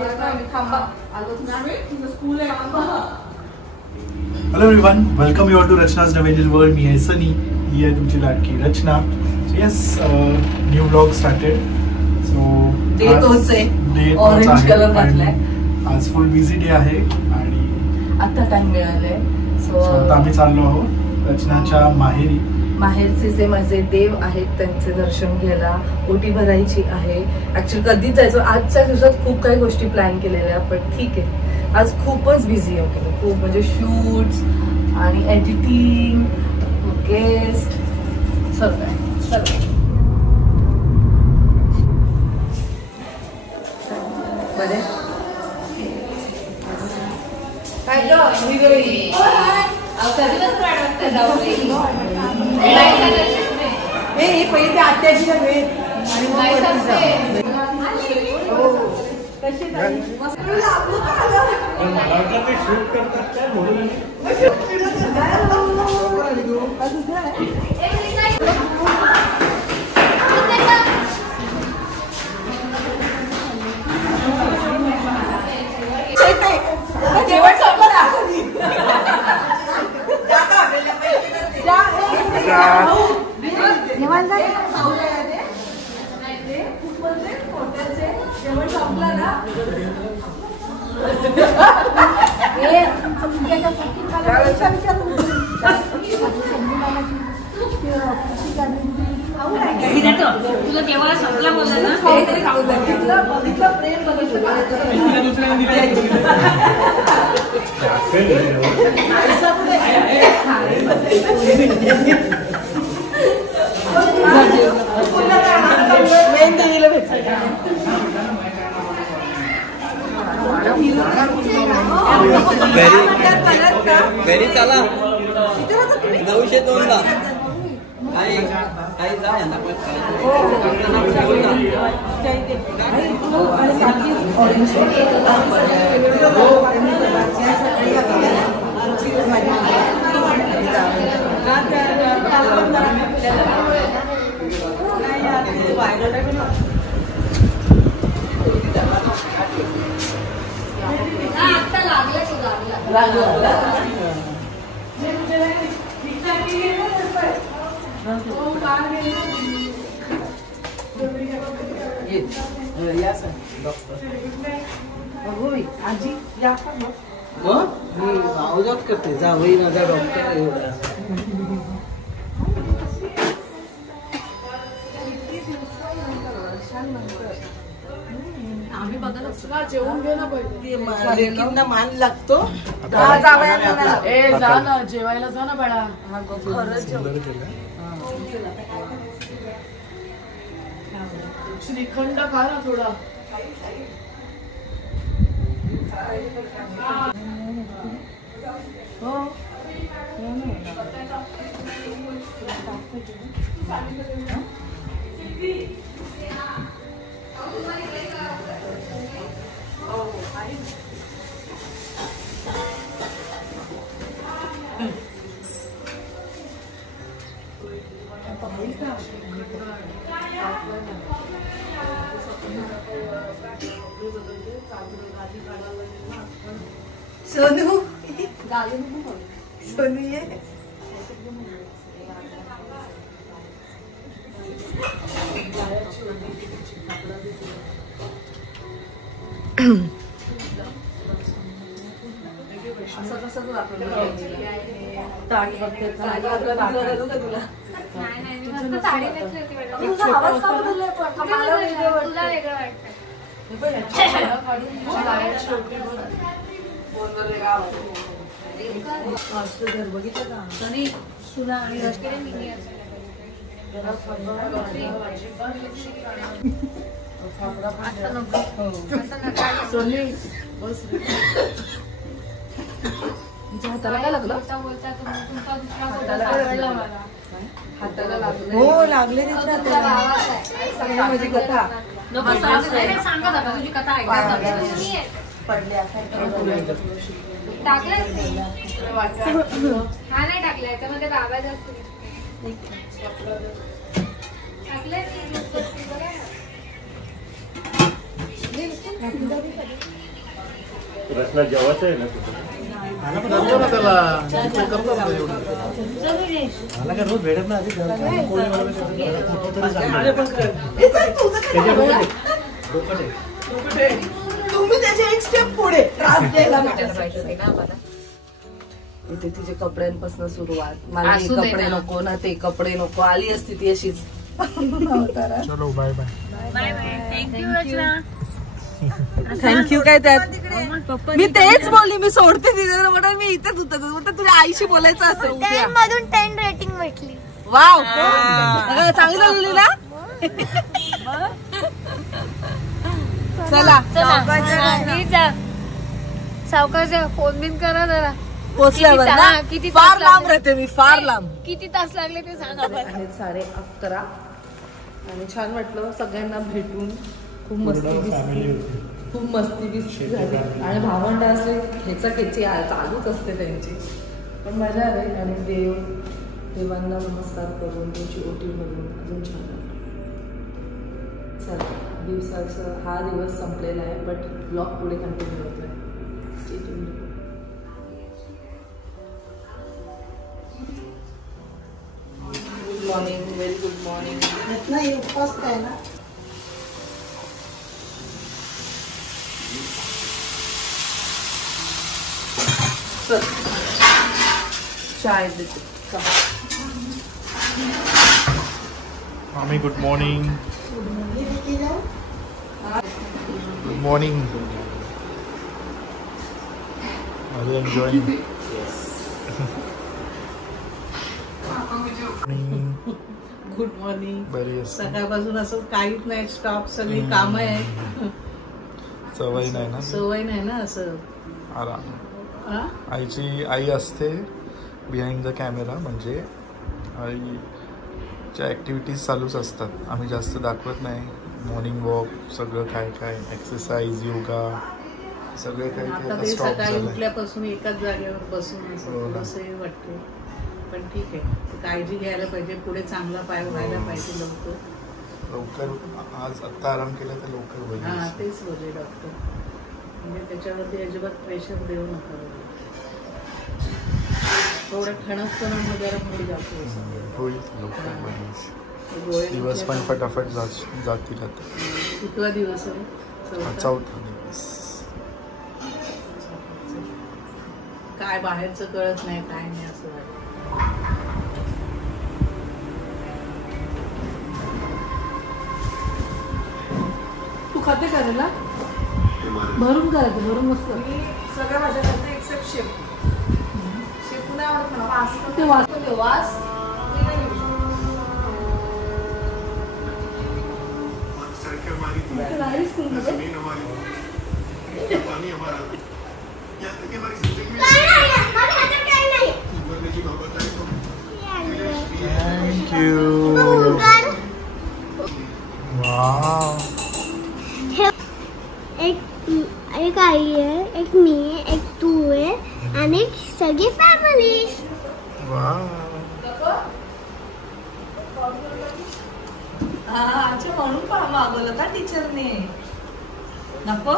Hello everyone, welcome you all to Rachna's Digital World. मी आहे सनी, ही आहे तुमची लाडकी रचना. Yes, new vlog started. So day तोच आहे, ऑरेंज कलर घातलाय. आज फुल बिझी डे आहे आणि आता टाइम मिळालाय. सो आता आम्ही चाललो आहोत रचनाच्या माहेरी. माहेरचे जे माझे देव आहेत त्यांचे दर्शन घ्यायला. ओटी भरायची आहे. ऍक्च्युअली कधीच जायचं, आजच्या दिवसात खूप काही गोष्टी प्लॅन केलेल्या, पण ठीक आहे आज खूपच बिझी होते. खूप म्हणजे शूट्स आणि एडिटिंग, गेस्ट सर्व आहे सर्व. बरे काय हे पहिले आत्याची वेळ जेवण संपलं ना. तुला केव्हा संपला बोलला ना प्रेम घरी चला 902 ला काही जाय ना आजी या आवाजात करते जावई माझा डॉक्टर एवढा. आम्ही बघत असतो जेवून घे ना लेकींना मान लागतो. जा ना जेवायला जा ना बाळा. खरंच श्रीखंड खा ना थोडा. सोनू सोनू ये हाताला काय लागलं? हाताला लागलं. हो लागले त्याच्या माझी कथा सांगत आता तुझी कथा ऐकायला पडल्या टाकलं हा नाही टाकलं याच्यामध्ये आवाज असतो टाकलं रचना जेवायचं आहे ना त्याला रोज भेटत ना आधी तुम्ही त्याच्या एक स्टेप पुढे त्रास द्यायला इथे तिचे कपड्यांपासून सुरुवात, मला हे कपडे नको ना ते कपडे नको, आली असती ती अशीच. चलो बाय बाय. थँक्यू काय त्यात मी तेच बोलली, मी सोडते तिथे म्हणून मी इथेच होतं म्हटलं तुझ्या आईशी बोलायचं असेल. 10 मधून 10 रेटिंग भेटली. वाव चांगलं झाली ना. चला सावकाश फोन बिन करा जरा. पोचल्यावर ना किती फार लांब राहते मी, फार लांब. किती तास लागले ते सांगा. आहेत 11:30 आणि छान वाटलं सगळ्यांना भेटून. खूप मस्ती बिस्ती झाली आणि भावंड असले खेचाखेची चालूच असते त्यांची, पण मजा आली. आणि देवांना नमस्कार करून त्यांची ओटी म्हणून अजून छान वाटलं. चला दिवसाचा हा दिवस संपलेला आहे, बट ब्लॉग पुढे कंटिन्यू होत आहे. Good morning, very good morning. नाही उपवास काय ना. चाय देते. मामी good morning. Good morning. Are you enjoying? Good morning. बरी आहे. सकाळपासून असं काहीच नाही, स्टॉप सगळी कामं आहे. सवय नाही ना, सवय नाही ना असं. आराम. आई असते बिहाइंड द कॅमेरा, म्हणजे आईच्या ॲक्टिव्हिटीज चालूच असतात. आम्ही जास्त दाखवत नाही. मॉर्निंग वॉक सगळं काय काय एक्सरसाइज, योगा सगळे काही आता ते सकाळी उठल्यापासून एकाच जागेवर बसून असं थोडंसं वाटते, पण ठीक आहे. काळजी घ्यायला पाहिजे, पुढे चांगला पाय व्हायला पाहिजे. लवकर आज आत्ता आराम केला तर लवकर होईल. हां तेच बोलले डॉक्टर. म्हणजे त्याच्यावरती अजिबात प्रेशर देऊ नका. थोडं ठणकपणा जरा पुढे जातो होईल लवकर. दिवस पण फटाफट जातील. आता कितवा दिवस आहे? चौथा दिवस. काय बाहेरचं कळत नाही, काय नाही असं वाटतं. तू खाते करायला भरून करायचं, भरून मस्त. सगळ्या भाज्या करते एक्सेप्ट शेपू. शेपू नाही आवडत मला, वास ते वास वास Thank you. Wow. एक आई आहे, एक मी आहे, एक तू आहे आणि एक सगळी फॅमिली. Wow. अच्छा म्हणून मागवलं का टीचरने? नको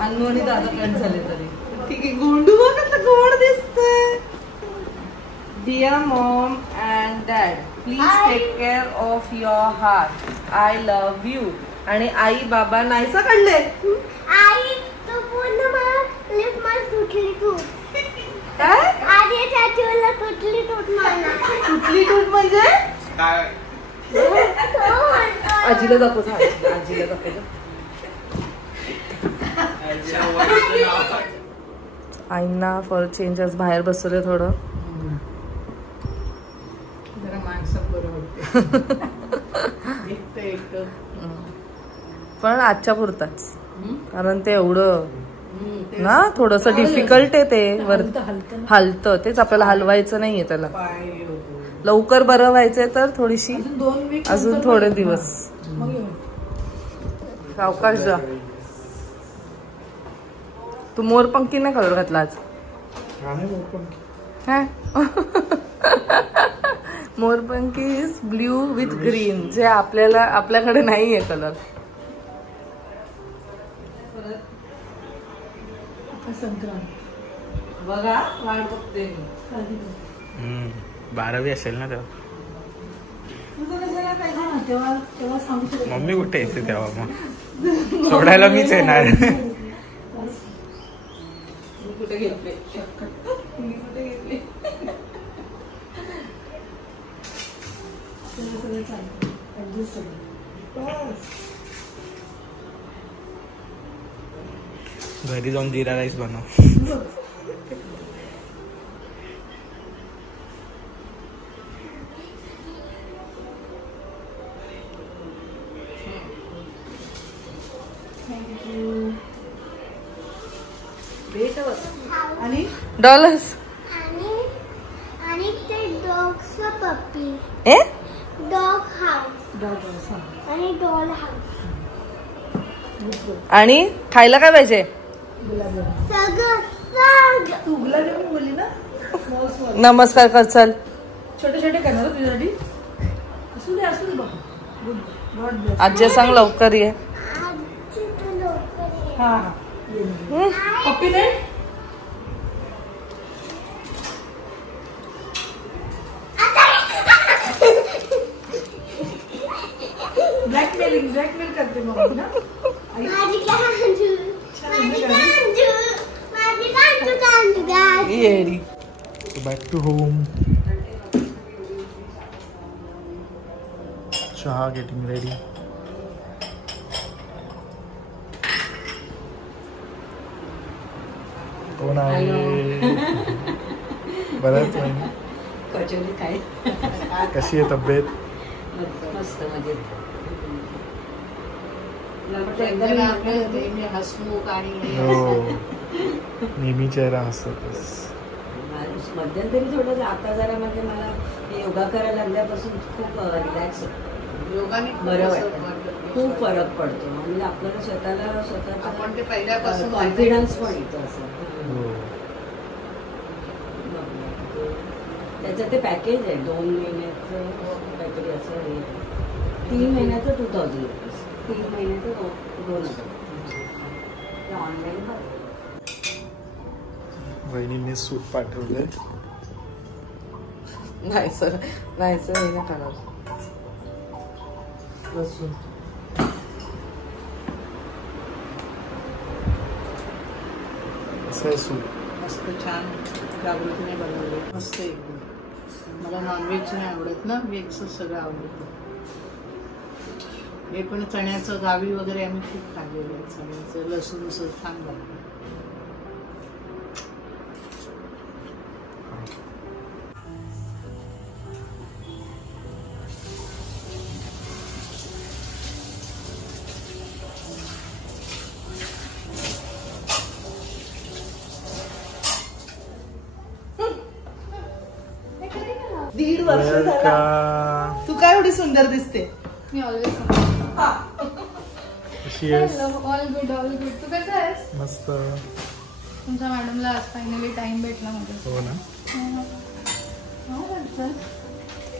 अनु आणि दादा कट झाले तरी ठीक आहे. गोंडू बघ आता गोड दिसतंय. Dear mom and dad, please take care of your heart. I love you. आणि आई बाबा नाहीसा काढले. आई तू पूर्ण मला लिप मला तुटली तूट. काय आधी चाचीला तुटली तूट मला. कुठली टूट म्हणजे? आजीला दाखव, आजीला दाखव. आईंना फॉर चेंजेस बाहेर बसवले थोडं. जरा माणसात बरं वाटतं. एकटं पण आजच्या पुरताच, कारण ते एवढं ना थोडस डिफिकल्ट आहे. ते वर हलतं, तेच आपल्याला हलवायचं नाहीये त्याला. पाय होतो. लवकर बरं व्हायचंय तर थोडीशी 2 वीक अजून थोडे दिवस सावकाश जा. तू मोरपंखी नाही कलर घातला आज? मोरपंखी इज ब्ल्यू विथ ग्रीन, जे आपल्याकडे नाहीये कलर. संक्रांत बघा, वाट बघते मी. 12वी असेल ना तेव्हा. तेव्हा सांगू शकत. मम्मी कुठे येते तेव्हा? मग सोडायला मीच येणार. कुठे घेतले? मी कुठे घेतले? घरी जाऊन जिरा राईस बनव. आणि डॉलर्स आणि ते डॉगचं पप्पी, ए डॉग हाऊस आणि डॉल हाऊस आणि खायला काय पाहिजे? सगळं. तू गुलाबजामुन बोलली ना. नमस्कार कर. चल छोटे छोटे करणार तुझ्यासाठी. असू दे असू दे बाबा. आजी सांग लवकर ये. हा पप्पी दे. ब्लॅकमेल करते मग ना. येडी. Back to home. चहा गेटिंग रेडी. कोण आहे? बरंच महिने. कचोरी काय? कशी आहे तब्येत? मस्त मजेत. हसमुख आणि हो, नेहमी चेहरा हसतच. मध्यंतरी थोडं आता जरा म्हणजे मला योगा करायला लागल्यापासून खूप रिलॅक्स योगाने बरं वाटतं. खूप फरक पडतो म्हणजे आपल्याला स्वतःचा आपण ते पहिल्यापासून कॉन्फिडन्स पण येतो असं. हो. त्याचं ते पॅकेज आहे 2 महिन्याचं काहीतरी असं आहे. 3 महिन्याचं 2000 रुपीज, 3 महिन्याचं 2000. ऑनलाईन वहिनीने सूप पाठवलंय. नाही सर हे ना खाणार. लसूण असं आहे सूप. मस्त छान जागृतीने बनवले. मस्त एकदम. मला नॉनव्हेज नाही आवडत ना, व्हेजच सगळं आवडतं. हे पण चण्याचं गावी वगैरे आम्ही खूप खाल्लेलं आहे. चण्याचं लसूण असं छान लागतं. दीड वर्ष झाला. तू काय एवढी सुंदर दिसते. मी ऑलवेज कशी आहेस? All good all good. तू कसं आहेस? मस्त. तुमच्या मॅडमला आज फायनली टाइम भेटला माझा. हो ना.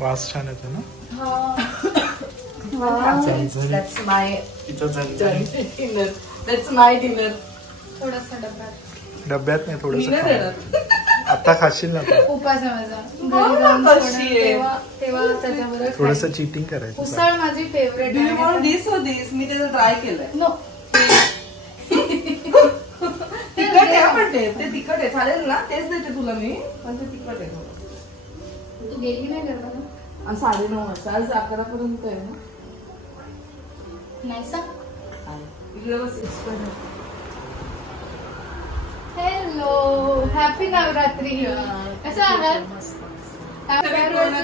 वास छान येतो ना. That's my dinner. That's my dinner. थोडासा डब्यात. डब्यात नाही, मी थोडस नाही देणार. आता खाशील ना तू. उपास आहे माझा. बघ घरी जाऊन कशी थोडं आहे. तेव्हा त्याच्याबरोबर थोडस चिटिंग करायचं. उसळ माझी फेवरेट Do you want आहे. this or this? मी त्याचं ट्राय केलंय. नो तिखट आहे पण ते तिखट आहे. चालेल ना, तेच देते तुला मी, पण ते तिखट आहे. तू गेली नाही करता ना. 9:30 वाजता. आज 11 पर्यंत आहे ना. नाही सा. इकडे बस. Hello, happy Navratri. कसं आहात?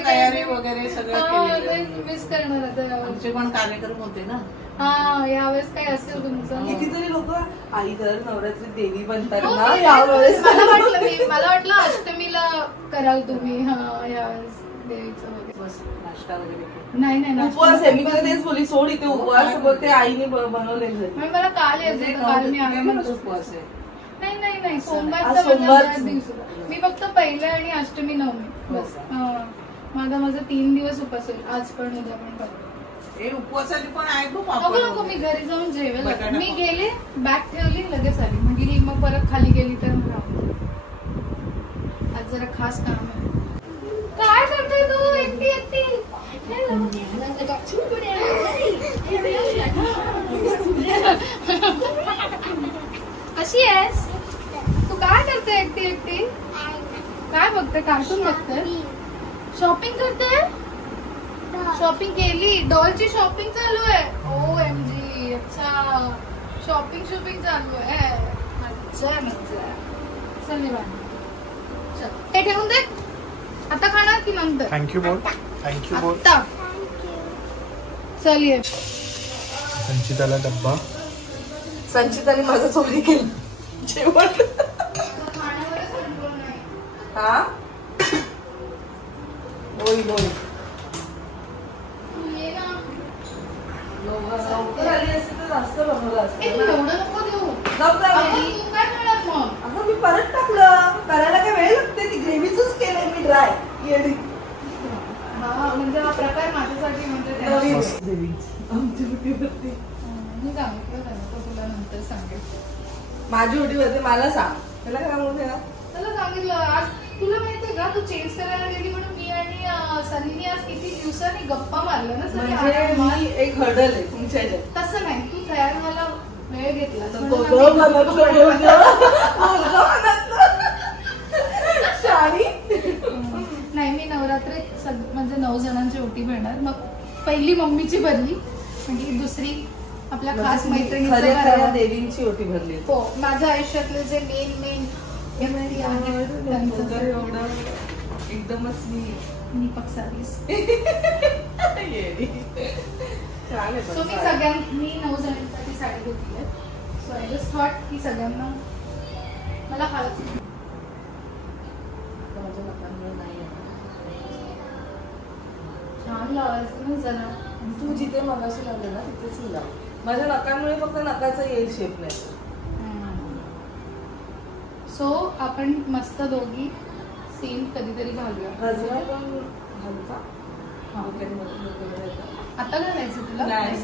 तयारी वगैरे सगळं मिस करणार आता. आमचे पण कार्यक्रम होते ना. हा, यावेळेस काय असेल तुमचं? कितीतरी लोक आई दर नवरात्री देवी बनतात हो, ना यावेळेस. मला वाटलं अष्टमीला कराल तुम्ही. हा, यावेळेस देवीचं वगैरे. नाश्ता वगैरे नाही उपवास आहे. मी तुला तेच बोली, सोड इथे उपवास बोलते. आईने बनवलेलं. मला काल यायचं काल मी आरामात. उपवास आहे. नाही आज सोमवारचा सोमवार. माझा दिवस. मी फक्त पहिल्या आणि अष्टमी नवमी बस. माझा 3 दिवस उपास होईल, आज पण उद्या पण परवा. हे उपवासाची पण आहे खूप नको मी घरी जाऊन जेवेल. मी गेले, बॅग ठेवली, लगेच आली. म्हटली मग परत खाली गेली तर आज जरा खास काम आहे. काय करतोय तू एकटी एकटी? कशी आहेस तू? काय करते एकटी एकटी? काय बघते? कार्टून बघते? शॉपिंग करते? शॉपिंग केली? डॉलची शॉपिंग चालू आहे. OMG. अच्छा, शॉपिंग चालू आहे. मज्जा चल निवांत. हे ठेवून दे. आता खाणार की नंतर? थँक्यू बोल. आता चल ये. संचिताला डब्बा. संचिताने माझं चोरी केलं जेवण. हा बोल लवकर आली असते तर जास्त बनवलं असतं. एवढं नको देऊ. तू काय खाणार मग? अगं मी परत टाकलं. करायला काय वेळ लागते? ती ग्रेव्हीच केलंय मी ड्राय. हा म्हणजे हा प्रकार माझ्यासाठी म्हणजे आमची उठीवरती मी सांगितलं तुला नंतर सांगेल. माझी उठीवरती मला सांग. त्याला काय म्हणून त्याला सांगितलं. आज तुला माहितीये का तू चेंज करायला गेली म्हणून मी आणि सनीने आज किती दिवसांनी गप्पा मारल्या ना. म्हणजे एक हर्डल आहे तुमच्या ह्याच्यात. तसं नाही, तू तयार व्हायला वेळ घेतला. नाही मी नवरात्रीत म्हणजे 9 जणांची ओटी भरणार. मग पहिली मम्मीची भरली, म्हणजे दुसरी आपल्या खास मैत्रिणीची देवींची ओटी भरली. हो, माझ्या आयुष्यातले जे मेन एकदमच मी पक्षालीस. सो मी 9 जणांसाठी साडी घेतली आहे. सो आय जस्ट थॉट की सगळ्यांना मला हळद छान लावायचं ना जरा. तू जिथे मगाशी लावले ना तिथेच मी लाव. माझ्या नकांमुळे फक्त नकाचा येईल शेप नाही. सो आपण मस्त दोघी सेम कधीतरी घालूया. आता घालायचं तुला? नाही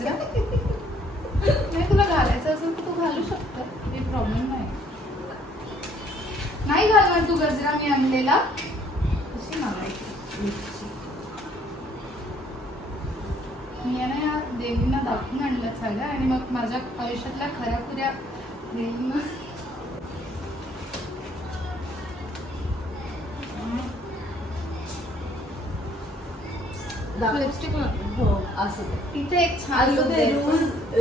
तुला घालायचं असेल तर तू घालू शकतो, काही प्रॉब्लेम नाही. नाही घालणार तू गजरा मी आणलेला? कशी मागायची? मी ना या देवींना दाखवून आणलं सगळं आणि मग माझ्या आयुष्यातल्या खऱ्या खुऱ्या देवींना लिपस्टिक हो असं तिथे एक छान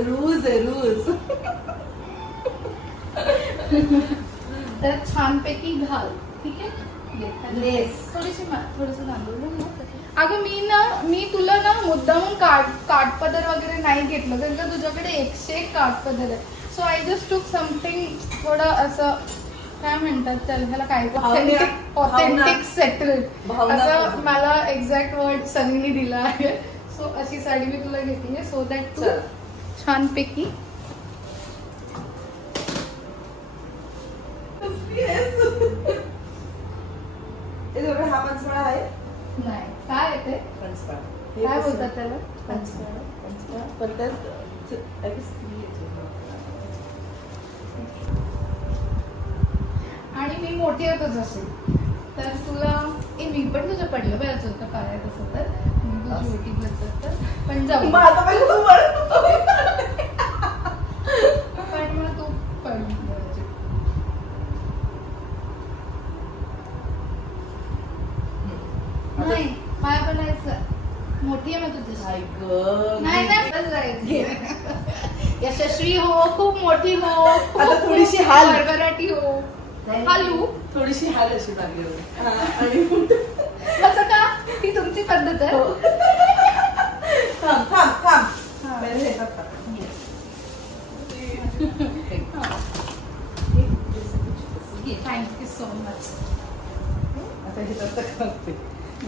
रूज तर छानपैकी घाल. ठीक आहे, थोडस घालून. अगं मी तुला ना मुद्दामून काठपदर वगैरे नाही घेतलं कारण का तुझ्याकडे 101 काठपदर आहे. सो आय जस्ट टूक समथिंग थोडं असं काय म्हणतात त्याला काय ऑथेंटिक सेटल असं मला एक्झॅक्ट वर्ड सनीने दिला आहे. सो अशी साडी मी तुला घेतली आहे सो दॅट तू छानपैकी हा पंचमाळा आहे. नाही काय आहे ते पंचमाळा काय बोलतात त्याला? पंचमाळा पण त्यात आणि मी मोठी होतच असेल तर तुला मी पण तुझं पडलं पाहिजे होतं काय तसं तर तुझी मोठी भरतात तर पण जाऊ पण मग तू पड नाही पाया पडायचं मोठी आहे मग तुझी नाही यशस्वी हो खूप मोठी हो आता थोडीशी हाल भरभराटी हो हालू थोडीशी हाल अशी लागली कसं का ती तुमची पद्धत आहे. Thank you so much.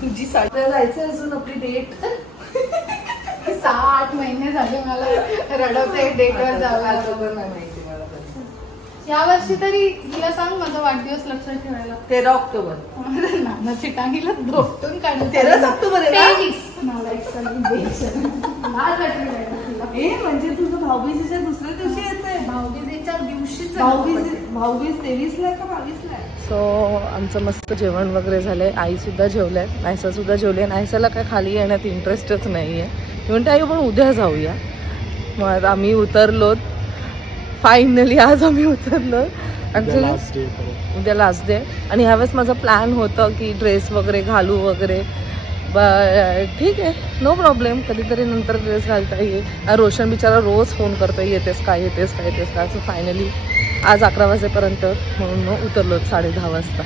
तुझी साडी जायचं अजून आपली डेट 6-8 महिने झाले मला रडवते डेटवर जावं. या वर्षी तरी तिला सांग माझा वाढदिवस लक्षात ठेवायला. 13 ऑक्टोबर. नानाची टांगीला दोपटून काढून 13 ऑक्टोबर आहे ना? 23 मला एक celebration. लाज वाटली नाही तुला. म्हणजे तुझं भाऊबीजेच्या दुसऱ्या दिवशी येतंय. भाऊबीजेच्या दिवशीच भाऊबीज 23ला का 22ला? सो आमचं मस्त जेवण वगैरे झालंय. आई सुद्धा जेवलंय, नायसा सुद्धा जेवली. नायसाला काय खाली येण्यात इंटरेस्टच नाहीये. ती म्हणते आई पण उद्या जाऊया. मग आम्ही उतरलो फायनली. आज आम्ही उतरलो. उद्या लास्ट डे. आणि ह्यावेळेस माझा प्लॅन होतं की ड्रेस वगैरे घालू वगैरे. ठीक आहे, नो प्रॉब्लेम. कधीतरी नंतर ड्रेस घालता येईल. रोशन बिचारा रोज फोन करतो येतेस का येतेस का येतेस का. सो फायनली आज 11 वाजेपर्यंत म्हणून उतरलो 10:30 वाजता.